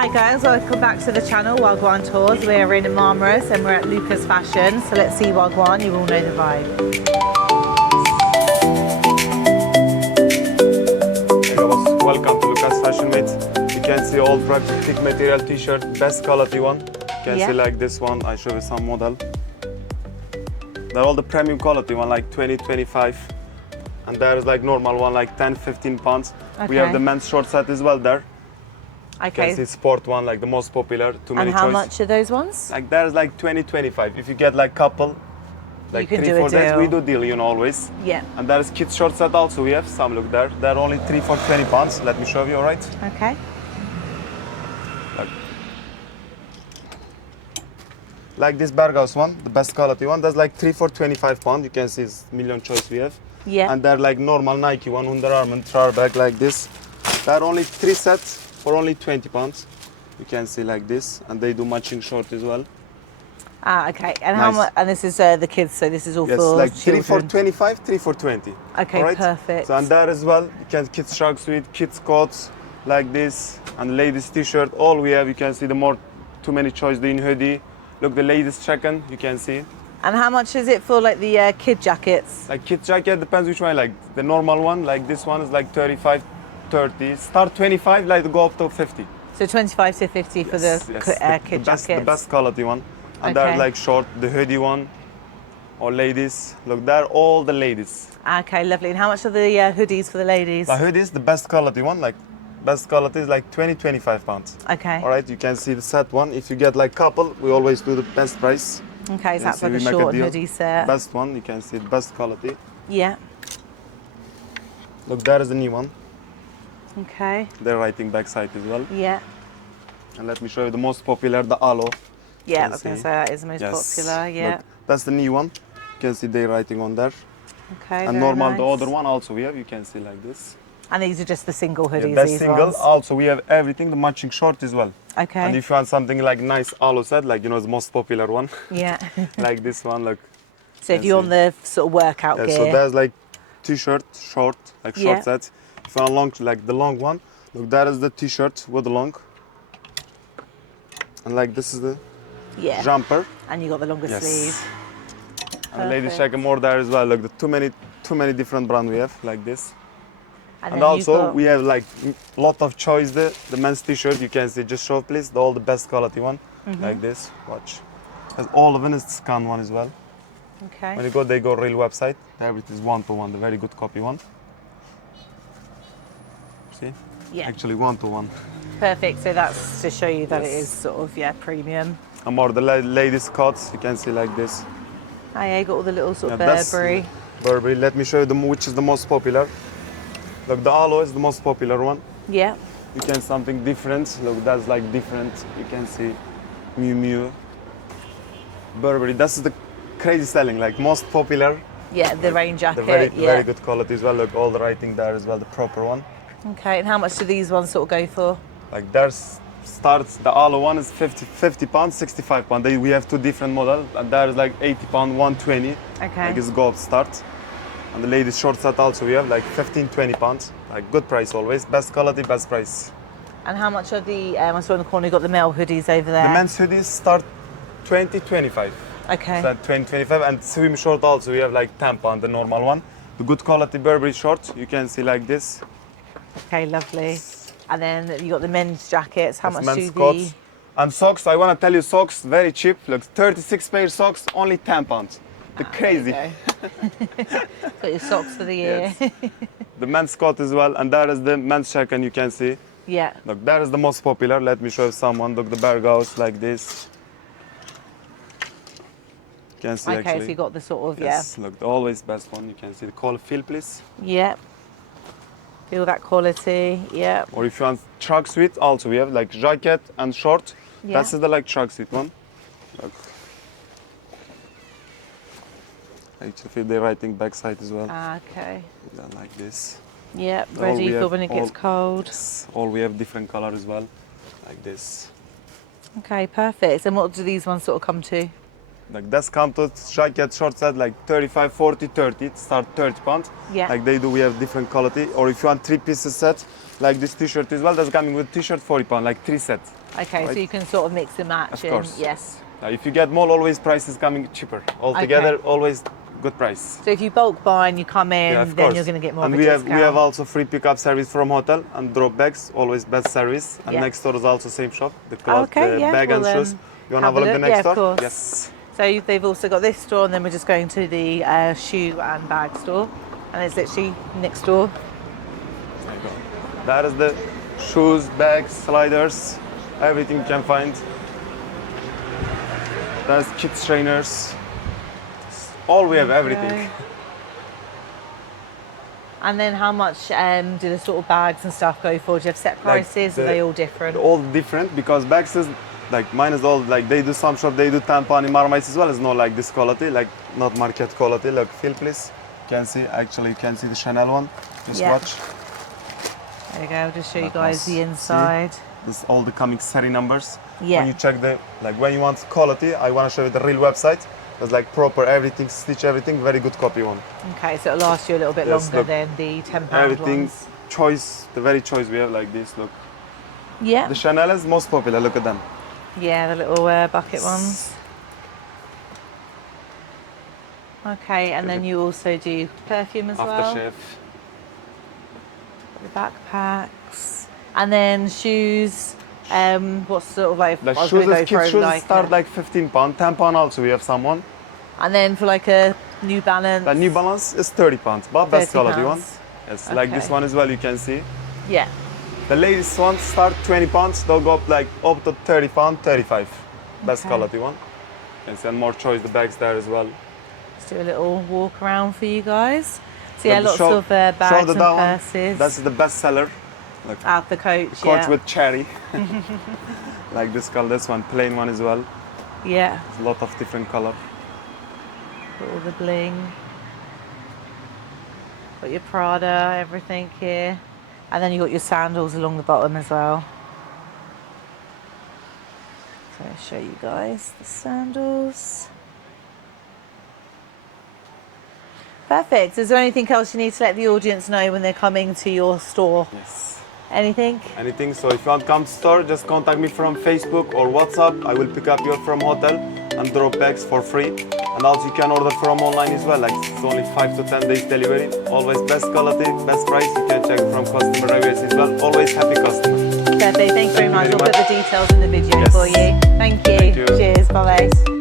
Hi guys, welcome back to the channel Wagwan Tours. We're in Marmaris and we're at Lucas Fashion. So let's see Wagwan, you all know the vibe. Hey guys, welcome to Lucas Fashion, mate. You can see all thick material t-shirt, best quality one. You can see like this one, I show you some model. They're all the premium quality one, like 20, 25. And there's like normal one, like 10, 15 pounds. Okay. We have the men's short set as well there. Okay. You can see sport one, like the most popular, too many choice. And how choice. much are those ones? Like there's like 20, 25. If you get like couple, like 3-4 days, we do deal, you know, always. Yeah. And there's kids short set also, we have some, look there. They're only 3 for 20 pounds. Let me show you, all right? Okay. Like this Berghaus one, the best quality one. That's like 3 for 25 pounds. You can see it's million choice we have. Yeah. And they're like normal Nike one, Under Armour, trial bag like this. They're only 3 sets for only 20 pounds. You can see like this, and they do matching short as well. Ah, okay. And how much? And this is the kids, so this is all for like children. 3 for 25, 3 for 20. Okay, right? Perfect. So and there as well, you can kids shark suite, kids coats like this, and ladies t-shirt. All we have, you can see the more too many choice in hoodie. Look, the ladies check-in, you can see. And how much is it for like the kid jackets? Like kid jacket, depends which one. Like the normal one, like this one is like 35, 30. Start 25, like go up to 50. So 25 to 50 for the kid jackets? The best quality one. And they're like short, the hoodie one, or ladies. Look, they're all the ladies. Okay, lovely. And how much are the hoodies for the ladies? The hoodies, the best quality one, like best quality is like 20, 25 pounds. Okay. All right, you can see the set one. If you get like couple, we always do the best price. Okay, so that's like a short hoodie set. Best one, you can see the best quality. Yeah. Look, there is the new one. Okay. They're writing backside as well. Yeah. And let me show you the most popular, the aloe. Yeah, I was going to say that is the most popular, yeah. Look, that's the new one. You can see they're writing on there. Okay, and normal, the other one also we have, you can see like this. And these are just the single hoodies, that's single. Also, we have everything, the matching short as well. Okay. And if you want something like nice aloe set, like, you know, the most popular one. Yeah. Like this one, look. So if you're on the sort of workout gear. So there's like t-shirt, short, like short set. If you want long, like the long one, look, that is the t-shirt with the long. And like this is the jumper. And you got the longer sleeve. And the ladies check more there as well. Look, the too many different brands we have, like this. And also we have like a lot of choice. The men's t-shirt, you can see, just show please, all the best quality one, like this. Watch. There's all of it is scan one as well. Okay. When you go, they go real website. There it is 1-to-1, the very good copy one. See? Yeah. Actually 1-to-1. Perfect. So that's to show you that it is sort of premium. And more the ladies coats, you can see like this. Oh yeah, you got all the little sort of Burberry. Burberry. Let me show you which is the most popular. Look, the aloe is the most popular one. Yeah. You can something different. Look, that's like different. You can see Miu Miu. Burberry. That's the crazy selling, like most popular. Yeah, the rain jacket. The very good quality as well. Look, all the writing there as well, the proper one. Okay, and how much do these ones sort of go for? Like there's starts, the aloe one is 50 pounds, 65 pounds. We have two different models, and there is like 80 pounds, 120. Okay. Like it's gold start. And the ladies short set also we have like 15, 20 pounds. Like good price always, best quality, best price. And how much are the, I saw in the corner you got the male hoodies over there? The men's hoodies start 20, 25. Okay. So 20, 25, and swim short also we have like 10 pounds, the normal one. The good quality Burberry shorts, you can see like this. Okay, lovely. And then you got the men's jackets. How much do coats. And socks, I want to tell you, socks very cheap. Look, 36 pair socks, only 10 pounds. The crazy. Got your socks for the year. Yes. The men's coat as well, and there is the men's jacket, and you can see. Yeah. Look, that is the most popular. Let me show you someone. Look, the Berghaus like this. You can see actually. Okay, so you got the sort of, yes, look, the always best one. You can see the color feel, please. Yeah. Feel that quality, yeah. Or if you want track suite, also we have like jacket and short. Yeah. That's the like track suite one. Look. Actually, they're writing backside as well. Okay. Like this. Yeah, ready for when it gets cold. Yes, all we have different color as well, like this. Okay, perfect. And what do these ones sort of come to? Like that's come to jacket short set like 35, 40, 30. It start 30 pounds. Yeah. Like they do, we have different quality. Or if you want 3 pieces set, like this t-shirt as well. That's coming with t-shirt, £40, like 3 sets. Okay, Right. so you can sort of mix and match. Of and- course. Yes. If you get more, always price is coming cheaper. Altogether, always good price. So if you bulk buy and you come in, Yeah, of then course. you're going to get more And of a discount. we have also free pickup service from hotel and drop bags, always best service. And Yeah. next door is also same shop, the cloth, Okay, the yeah, bag and we'll, shoes. You want to have a look at the look? next Yeah, store? of course. Yes. So they've also got this store, and then we're just going to the shoe and bag store, and it's literally next door. There you go. That is the shoes, bags, sliders, everything you can find. That's kids trainers. All we have everything. Okay. And then how much do the sort of bags and stuff go for? Do you have set prices? Are they all different? All different because bags is like mine is all like they do some shop they do tampon in Marmaris as well. It's not like this quality, like not market quality. Look, feel please. You can see actually you can see the Chanel one. Just Yeah. watch. There you go. I'll just show you That guys was- the inside. This all the coming seri numbers. Yeah. When you check the like when you want quality, I want to show you the real website. It's like proper everything, stitch everything, very good copy one. Okay, so it'll last you a little bit Yes, longer look. than the £10 Everything ones. choice, the very choice we have like this. Look, Yeah. the Chanel is most popular. Look at them. Yeah, the little bucket ones. Okay, and then you also do perfume as well. Aftershave. The backpacks, and then shoes. What's sort of like? The I was shoes, gonna is go kids for shoes like start like £15. £10 also we have someone. and then for like a New Balance. The New Balance is £30, but best quality one. £30. Yes, like this Okay. one as well. You can see. Yeah. The latest ones start £20. They'll go up like up to £30, 35. Best Okay. quality one. And see, and more choice. The bags there as well. Let's do a little walk around for you guys. So yeah, But lots show- of show bags the and that one. purses. That's the best seller. Look, out the coach. coach Yeah. with cherry. Like this color. This one, plain one as well. Yeah. There's a lot of different color. Got all the bling. Got your Prada, everything here. And then you got your sandals along the bottom as well. So I'll show you guys the sandals. Perfect. Is there anything else you need to let the audience know when they're coming to your store? Yes. Anything? Anything. So if you want to come to store, just contact me from Facebook or WhatsApp. I will pick up you from hotel and drop bags for free. And also you can order from online as well. Like it's only 5 to 10 days delivery. Always best quality, best price. You can check from customer reviews as well. Always happy customer. Perfect. Thank you very much. very We'll put much. the details in the video Yes. for you. Thank you. Thank you. Cheers. Bye bye.